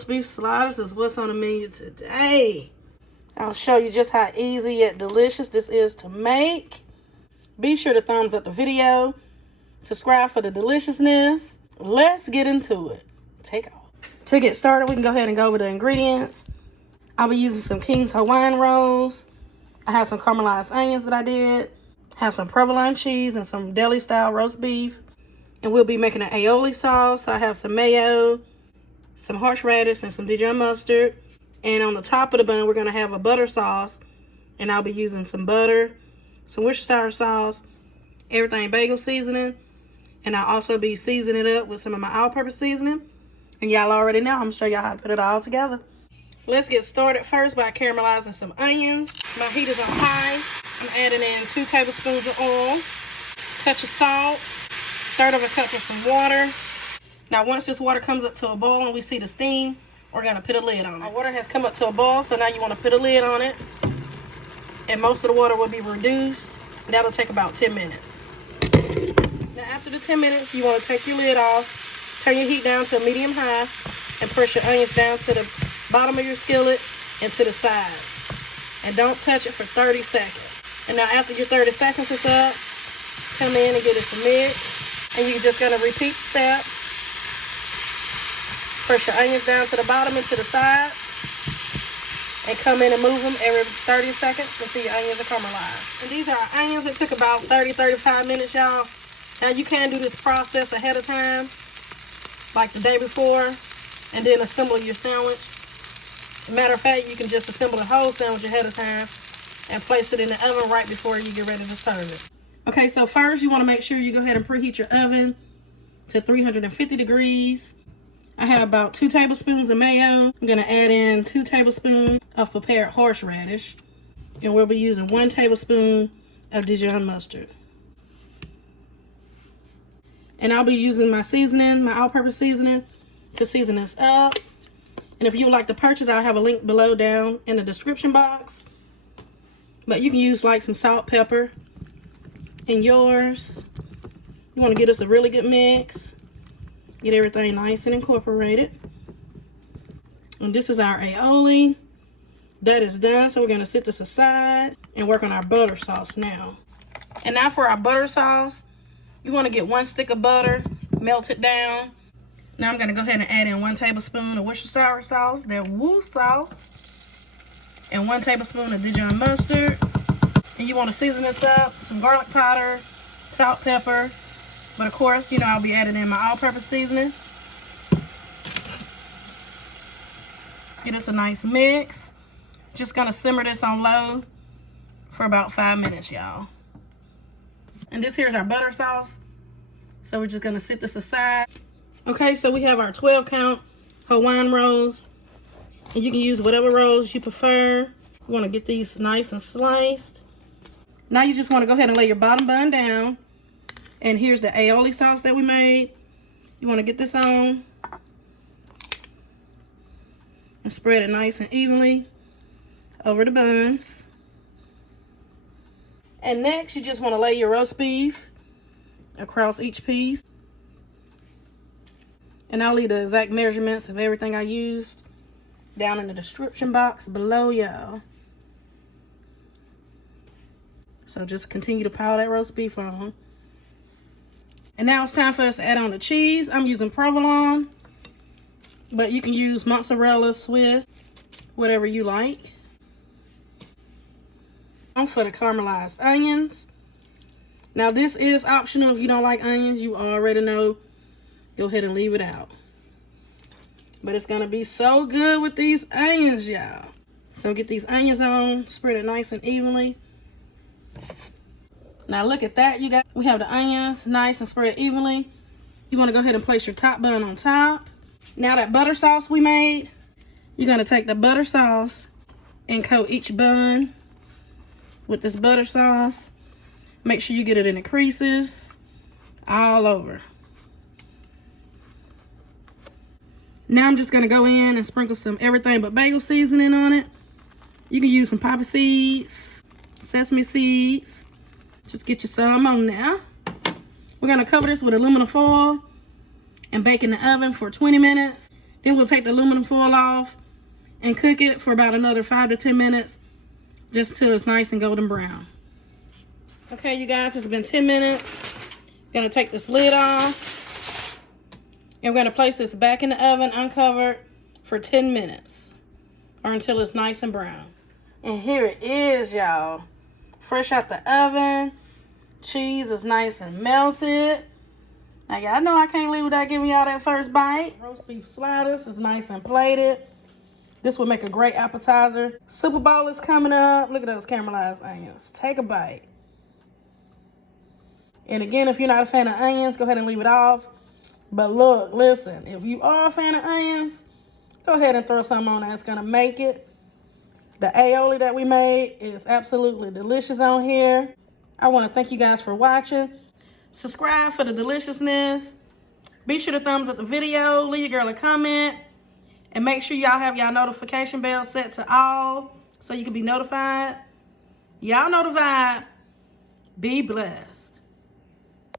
roast beef sliders is what's on the menu today. I'll show you just how easy yet delicious this is to make. Be sure to thumbs up the video. Subscribe for the deliciousness. Let's get into it. Take off. To get started, we can go ahead and go over the ingredients. I'll be using some King's Hawaiian rolls. I have some caramelized onions that I did. I have some provolone cheese and some deli style roast beef. And we'll be making an aioli sauce. So I have some mayo, some horseradish, and some Dijon mustard. And on the top of the bun, we're going to have a butter sauce. And I'll be using some butter, some Worcestershire sauce, everything bagel seasoning. And I'll also be seasoning it up with some of my all-purpose seasoning. And y'all already know, I'm going to show y'all how to put it all together. Let's get started first by caramelizing some onions. My heat is on high. I'm adding in 2 tablespoons of oil, touch of salt, stir of a cup of some water. Now once this water comes up to a boil and we see the steam, we're going to put a lid on it. Our water has come up to a boil, so now you want to put a lid on it. And most of the water will be reduced. That'll take about 10 minutes. Now after the 10 minutes, you want to take your lid off, turn your heat down to a medium high, and press your onions down to the bottom of your skillet and to the sides. And don't touch it for 30 seconds. And now after your 30 seconds is up, come in and get it some mix. And you're just going to repeat the step. Press your onions down to the bottom and to the sides. And come in and move them every 30 seconds until your onions are caramelized. And these are our onions. It took about 30-35 minutes, y'all. Now you can do this process ahead of time, like the day before, and then assemble your sandwich. Matter of fact, you can just assemble the whole sandwich ahead of time and place it in the oven right before you get ready to serve it. Okay, so first you want to make sure you go ahead and preheat your oven to 350 degrees. I have about 2 tablespoons of mayo. I'm going to add in 2 tablespoons of prepared horseradish. And we'll be using 1 tablespoon of Dijon mustard. And I'll be using my seasoning, my all-purpose seasoning, to season this up. And if you would like to purchase, I'll have a link below down in the description box. But you can use like some salt, pepper in yours. You want to get us a really good mix. Get everything nice and incorporated. And this is our aioli. That is done, so we're going to set this aside and work on our butter sauce now. And now for our butter sauce, you want to get 1 stick of butter, melt it down. Now I'm going to go ahead and add in 1 tablespoon of Worcestershire sauce, that woo sauce, and 1 tablespoon of Dijon mustard. And you want to season this up, some garlic powder, salt, pepper. But of course, you know, I'll be adding in my all-purpose seasoning. Get us a nice mix. Just going to simmer this on low for about 5 minutes, y'all. And this here's our butter sauce. So we're just going to set this aside. Okay, so we have our 12 count Hawaiian rolls. And you can use whatever rolls you prefer. You want to get these nice and sliced. Now you just want to go ahead and lay your bottom bun down. And here's the aioli sauce that we made. You want to get this on. And spread it nice and evenly over the buns. And next, you just want to lay your roast beef across each piece. And I'll leave the exact measurements of everything I used down in the description box below, y'all. So just continue to pile that roast beef on. And now it's time for us to add on the cheese. I'm using provolone, but you can use mozzarella, Swiss, whatever you like. For the caramelized onions. Now this is optional. If you don't like onions, you already know, go ahead and leave it out. But it's gonna be so good with these onions, y'all. So get these onions on, spread it nice and evenly. Now look at that, you guys. We have the onions nice and spread evenly. You want to go ahead and place your top bun on top. Now that butter sauce we made, you're going to take the butter sauce and coat each bun with this butter sauce. Make sure you get it in the creases all over. Now I'm just going to go in and sprinkle some everything but bagel seasoning on it. You can use some poppy seeds, sesame seeds. Just get you some on there. We're going to cover this with aluminum foil and bake in the oven for 20 minutes. Then we'll take the aluminum foil off and cook it for about another 5 to 10 minutes, just till it's nice and golden brown. Okay, you guys, it's been 10 minutes. Gonna take this lid off, and we're gonna place this back in the oven uncovered for 10 minutes, or until it's nice and brown. And here it is, y'all. Fresh out the oven. Cheese is nice and melted. Now, y'all know I can't leave without giving y'all that first bite. Roast beef sliders is nice and plated. This will make a great appetizer. Super Bowl is coming up. Look at those caramelized onions. Take a bite. And again, if you're not a fan of onions, go ahead and leave it off. But look, listen, if you are a fan of onions, go ahead and throw some on that's gonna make it. The aioli that we made is absolutely delicious on here. I want to thank you guys for watching. Subscribe for the deliciousness. Be sure to thumbs up the video. Leave your girl a comment. And make sure y'all have y'all notification bell set to all so you can be notified. Y'all know the vibe. Be blessed.